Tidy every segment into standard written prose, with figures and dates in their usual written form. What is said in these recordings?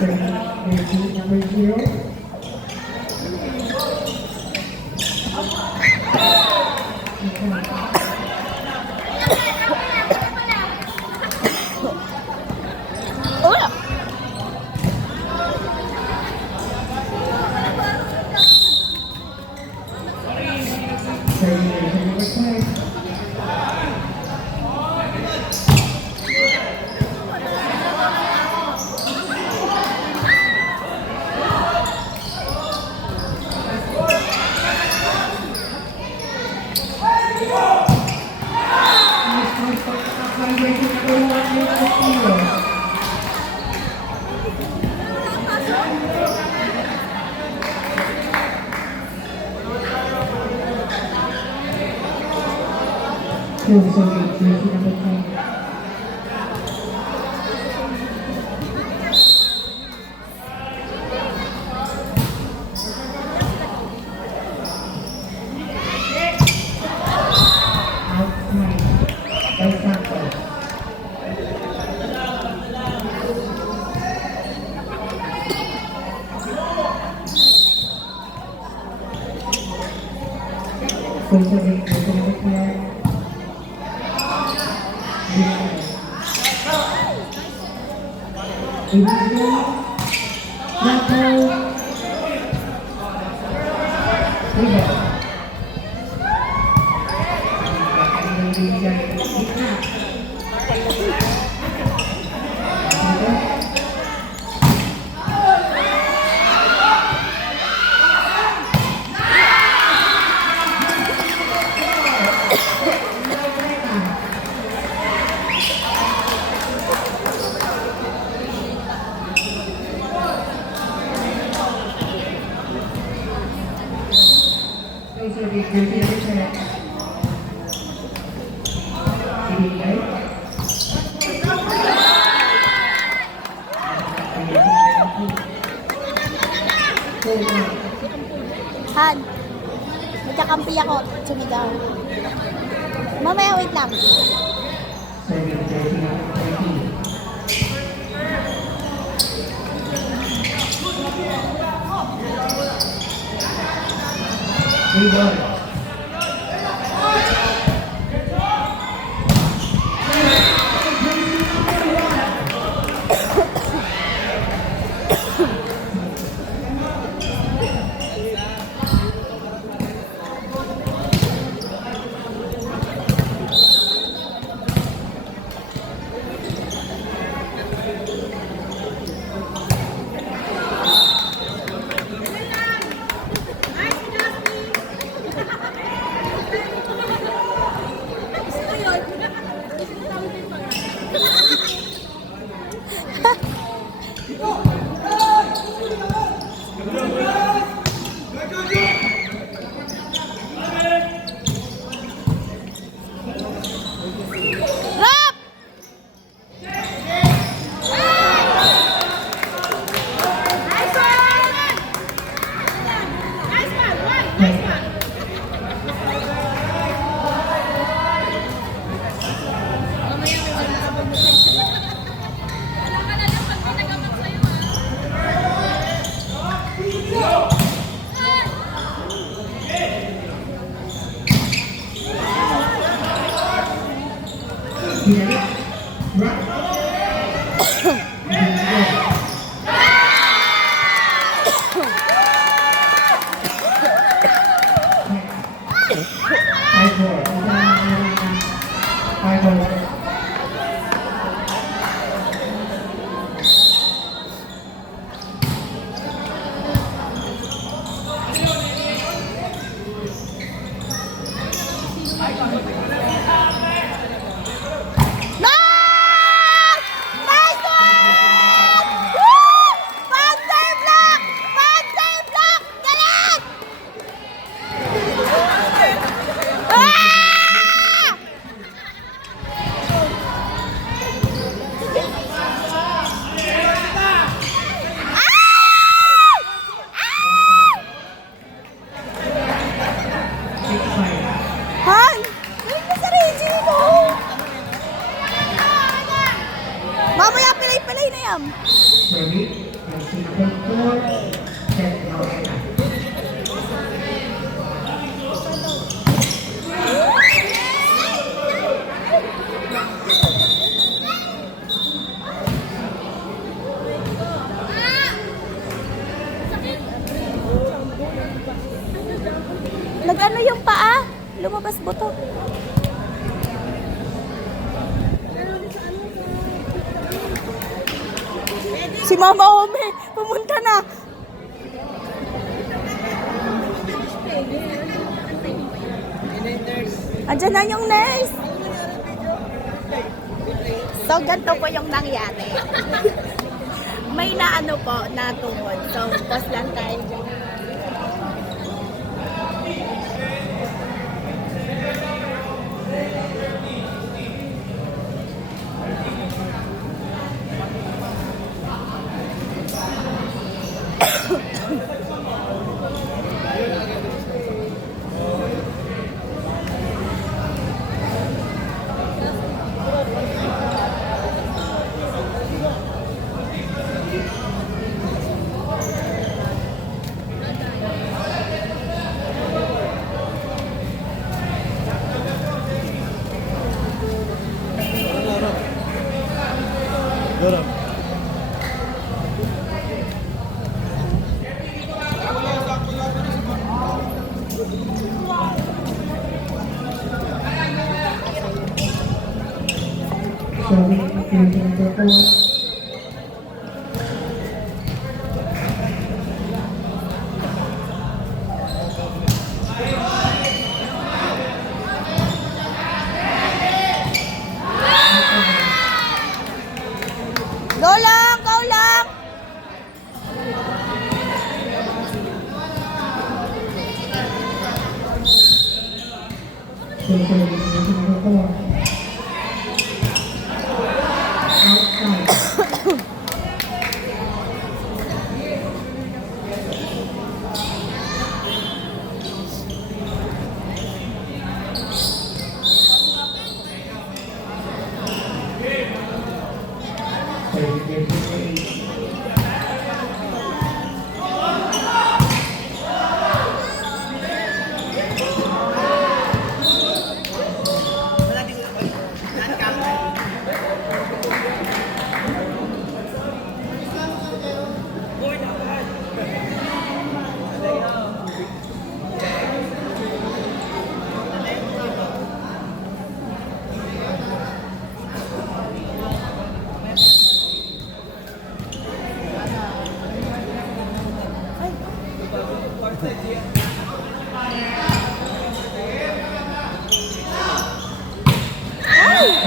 Number 0. Han, magkakampi ako, sumigaw. Mamaya, wait lang. Mamaya pilay-pilay na yan. jersey number 4, Seth Laurena. Nag-ano yung paa? Lumabas buto. Si Mama Ome, pumunta na. Andiyan na yung nurse. So, ganito po yung nangyari. May naano po, natungod. So, pause lang tayo dyan. Showing jersey number 4. Go lang! Go lang! Showing jersey number 4. Outside.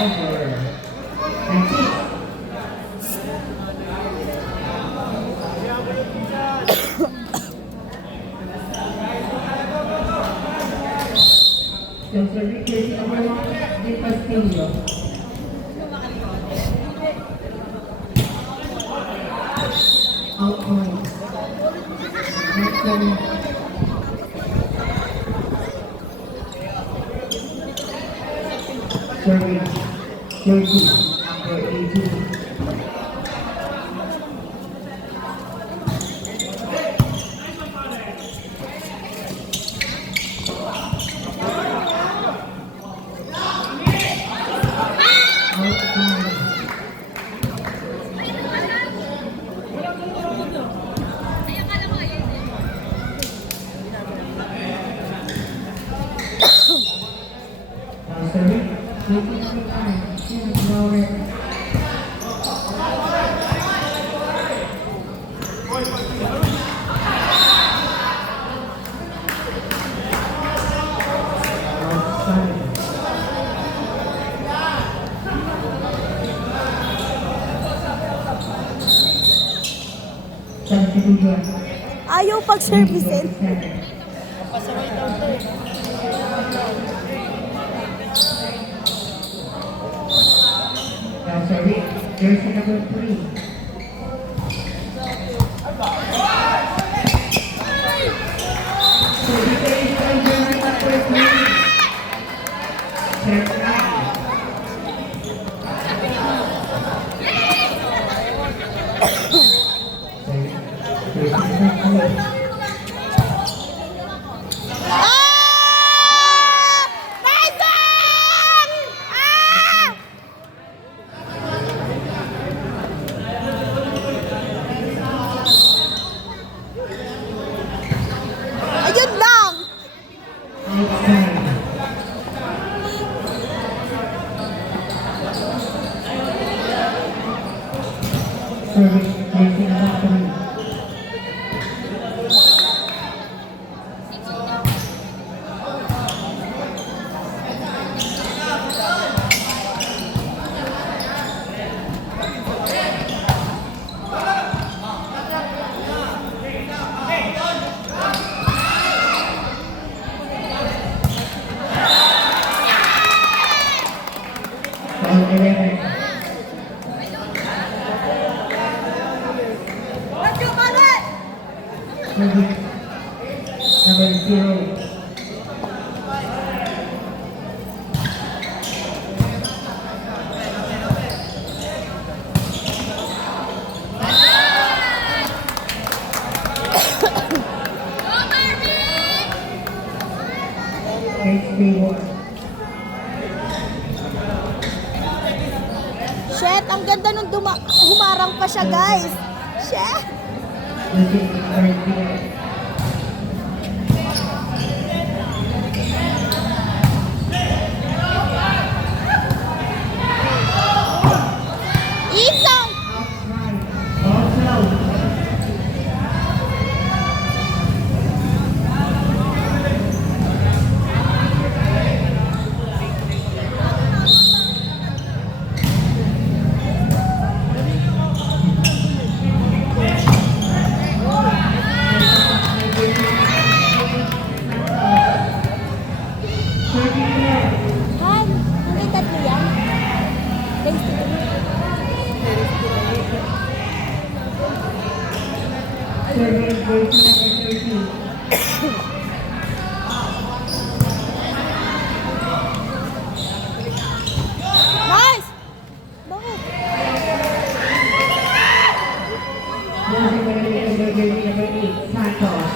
Over. That's it. Still serving jersey number 1, Di Castillo. Outside. Next one. Serving jersey number 18. Ayaw pag-servicein. Sorry, jersey number 3. So the jersey number 3. Third Ah! Tyson! Ah! Ayun lang! Outside. Service jersey number 3. Foul 11. Service number 0. HP1. Shit, ang ganda nung humarang pa siya, guys. Shit. Jersey number 0. Isang! Outside. Also. Han, hindi tatlo yan. Guys, Service jersey number 13. nice! Bakit? Jersey number 8. Santos.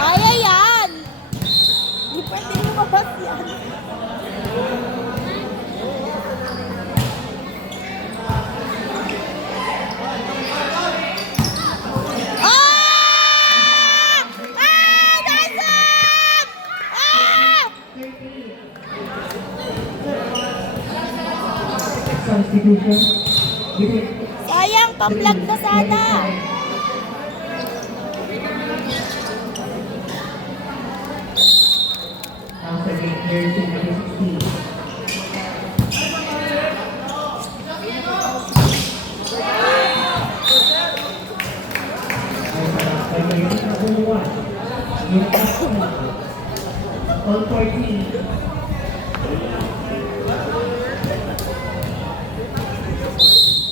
Kaya yan! Di pwede lumabas yan. Ah! Ah! Tyson! Ah! Substitution. Sayang, pa-vlog na sana. Alternate jersey number 16. Alternate number 1. Newcastle. All 14.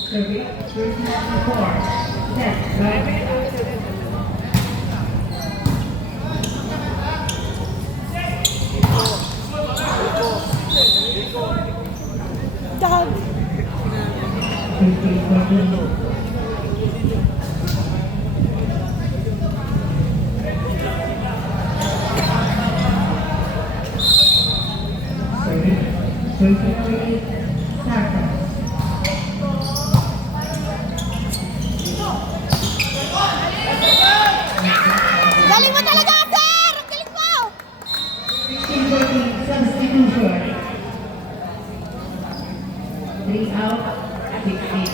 Service jersey number 4. Set. Right. Dag. 15 seconds. Service jersey number 8. Santos. Galing mo talaga, sir! Ang galing mo! 16-14 substitution. 3 out, 6 in.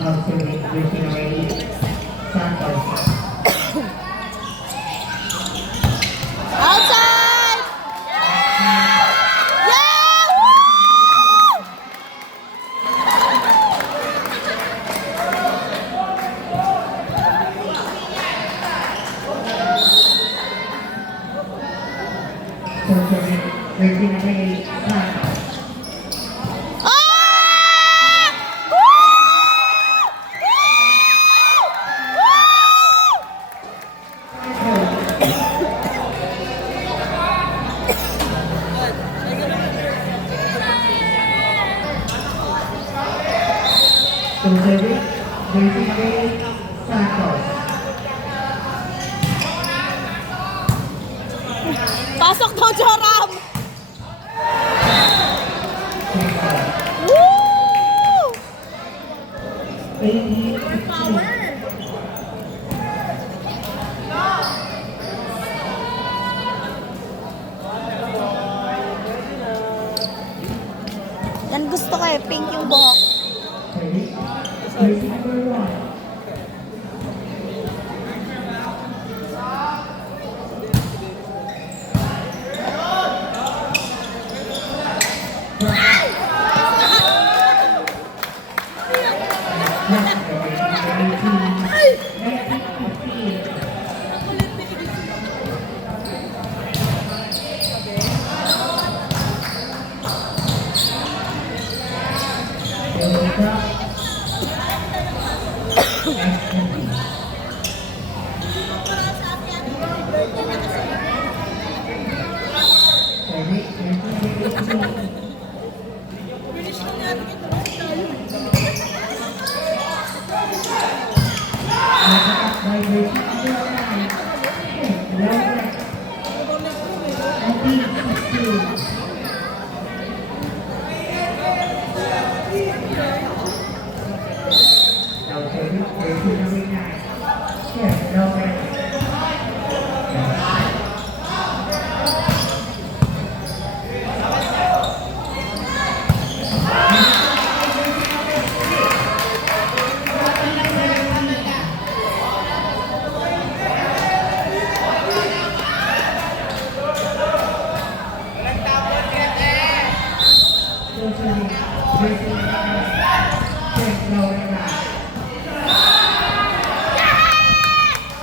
Alternate jersey number 8. Santos. Outside! Yeah! Woo! Saka. Ah! Woo! So serving, Jersey Santos. Pasok daw, Joram! Woo! 80-16. Yan gusto ko eh, pink yung buhok. Jersey number 1.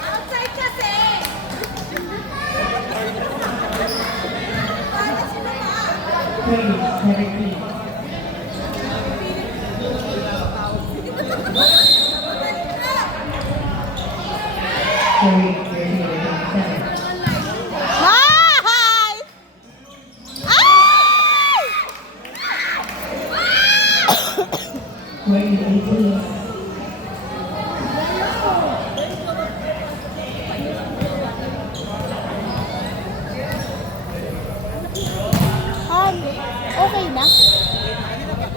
Outside kasi! Hi! Ay! 2018. Okay na?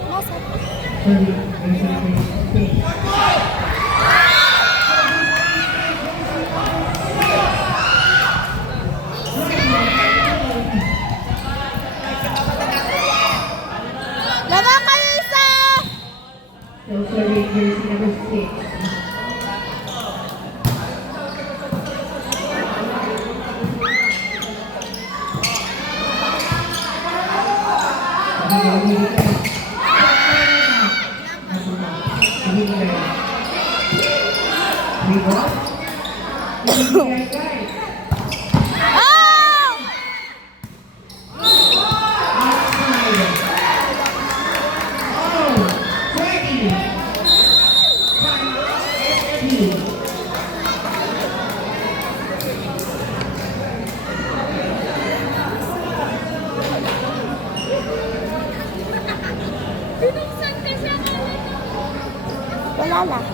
Nasa? Laba kayo isa! So sorry, jersey number 6. Oh! Wala lang.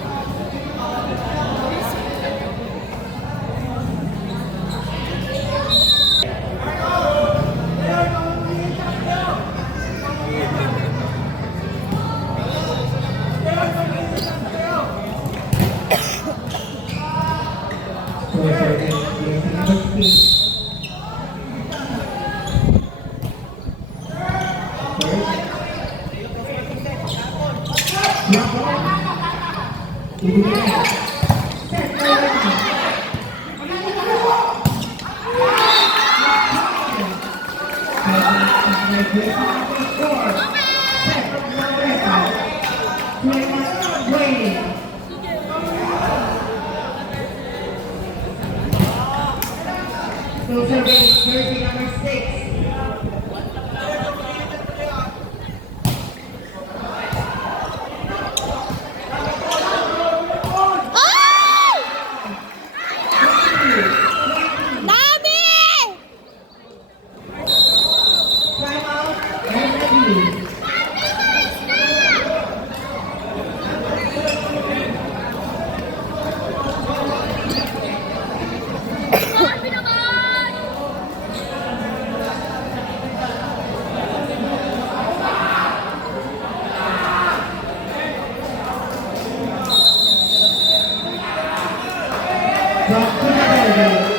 Jersey number 6. jersey. Drop to the elbow.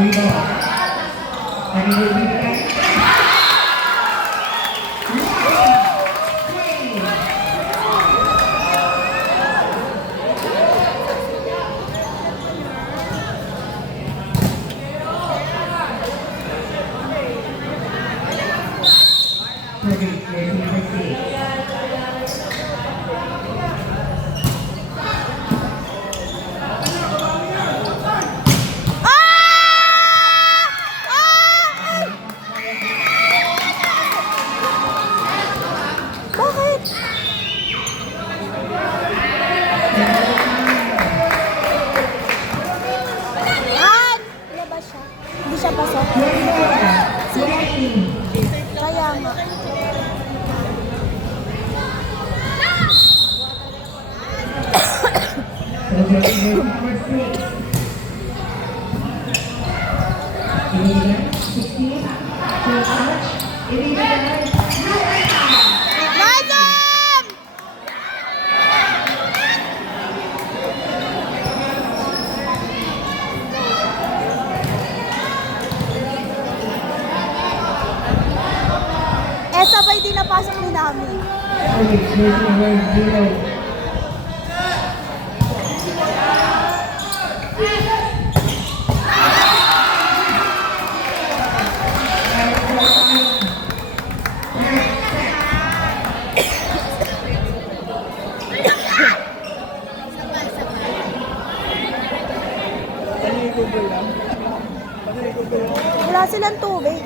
Free ball. And it will be back. Perfect, jersey number 6. Bakit? Wala ba siya? Hindi siya pasok. Kaya nga. Nazam! Sabay din napasok ni namin. Wala silang tubig.